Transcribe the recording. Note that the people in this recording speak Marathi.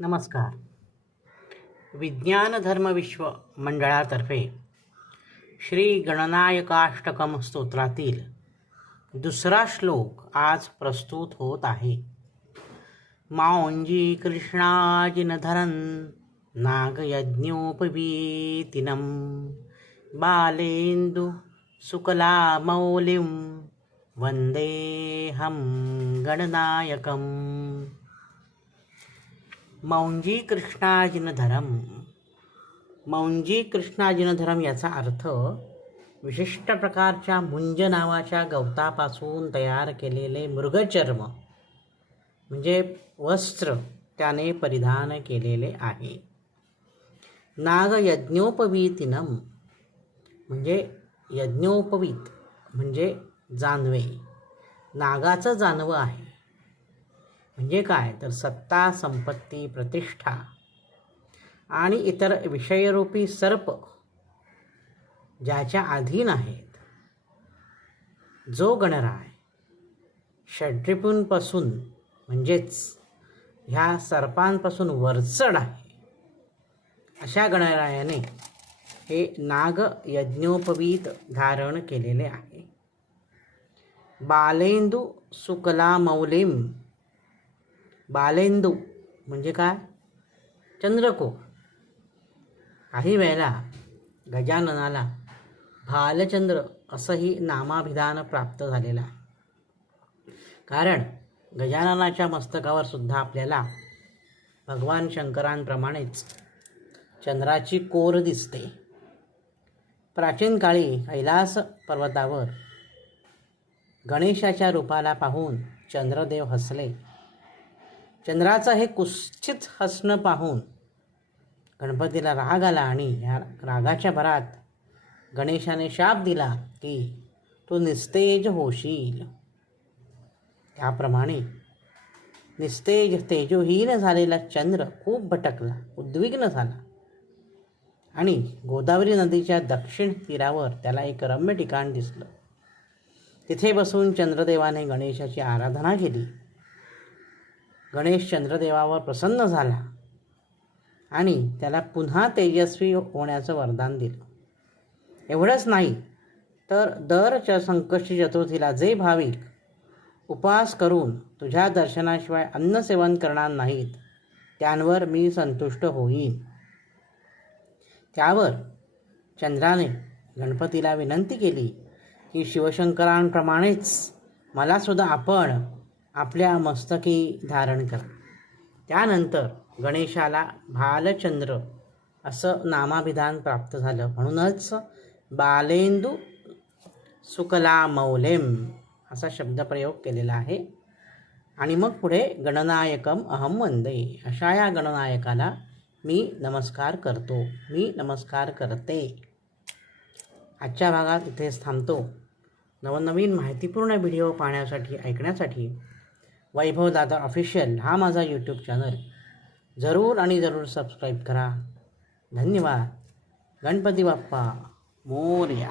नमस्कार. विज्ञान धर्म विश्व मंडळातर्फे श्री गणनायकाष्टकम स्तोत्रातील दुसरा श्लोक आज प्रस्तुत होत आहे. मौंजी कृष्णाजिनधरन् नागयज्ञोपवीतिनं बालेन्दु शुक्लामौलिं वंदेहं गणनायकम्. मौंजी कृष्णाजिनधरम. मौंजी कृष्णाजिनधरम याचा अर्थ विशिष्ट प्रकारच्या मुंज नावाच्या गवतापासून तयार केलेले मृगचर्म म्हणजे वस्त्र त्याने परिधान केलेले आहे. नागयज्ञोपवीतिनम म्हणजे यज्ञोपवीत म्हणजे जानवे. नागाचं जानवं आहे म्हणजे काय तर सत्ता, संपत्ती, प्रतिष्ठा आणि इतर विषयरूपी सर्प ज्याच्या अधीन आहेत. जो गणराय षड्रिपूंपासून म्हणजेच ह्या सर्पांपासून वरचढ आहे अशा गणरायाने हे नाग यज्ञोपवीत धारण केलेले आहे. बालेंदू शुक्लामौलिम. बालेंदू म्हणजे काय चंद्रकोर. काही वेळेला गजाननाला भालचंद्र असंही नामाभिधान प्राप्त झालेलं आहे. कारण गजाननाच्या मस्तकावर सुद्धा आपल्याला भगवान शंकरांप्रमाणेच चंद्राची कोर दिसते. प्राचीन काळी कैलास पर्वतावर गणेशाच्या रूपाला पाहून चंद्रदेव हसले. चंद्राचं हे कुत्सित हसणं पाहून गणपतीला राग आला आणि या रागाच्या भरात गणेशाने शाप दिला की तू निस्तेज होशील. त्याप्रमाणे निस्तेज तेजोहीन झालेला चंद्र खूप भटकला, उद्विग्न झाला आणि गोदावरी नदीच्या दक्षिण तीरावर त्याला एक रम्य ठिकाण दिसलं. तिथे बसून चंद्रदेवाने गणेशाची आराधना केली. गणेश चंद्रदेवावर प्रसन्न झाला आणि त्याला पुन्हा तेजस्वी होण्याचं वरदान दिलं. एवढंच नाही तर दर संकष्टी चतुर्थीला जे भाविक उपवास करून तुझ्या दर्शनाशिवाय अन्नसेवन करणार नाहीत त्यांवर मी संतुष्ट होईन. त्यावर चंद्राने गणपतीला विनंती केली की शिवशंकरांप्रमाणेच मलासुद्धा आपण आपल्या मस्तकी धारण करा. त्यानंतर गणेशाला भालचंद्र असं नामाभिधान प्राप्त झालं. म्हणूनच बालेंदू शुक्लामौलिम असा शब्दप्रयोग केलेला आहे. आणि मग पुढे गणनायकम अहम वंदे. अशा या गणनायकाला मी नमस्कार करतो, मी नमस्कार करते. आजच्या भागात इथेच थांबतो. नवनवीन माहितीपूर्ण व्हिडिओ पाहण्यासाठी, ऐकण्यासाठी वैभव दादा ऑफिशियल हा माझा यूट्यूब चॅनल जरूर आणि जरूर सबस्क्राईब करा. धन्यवाद. गणपती बाप्पा मोरया.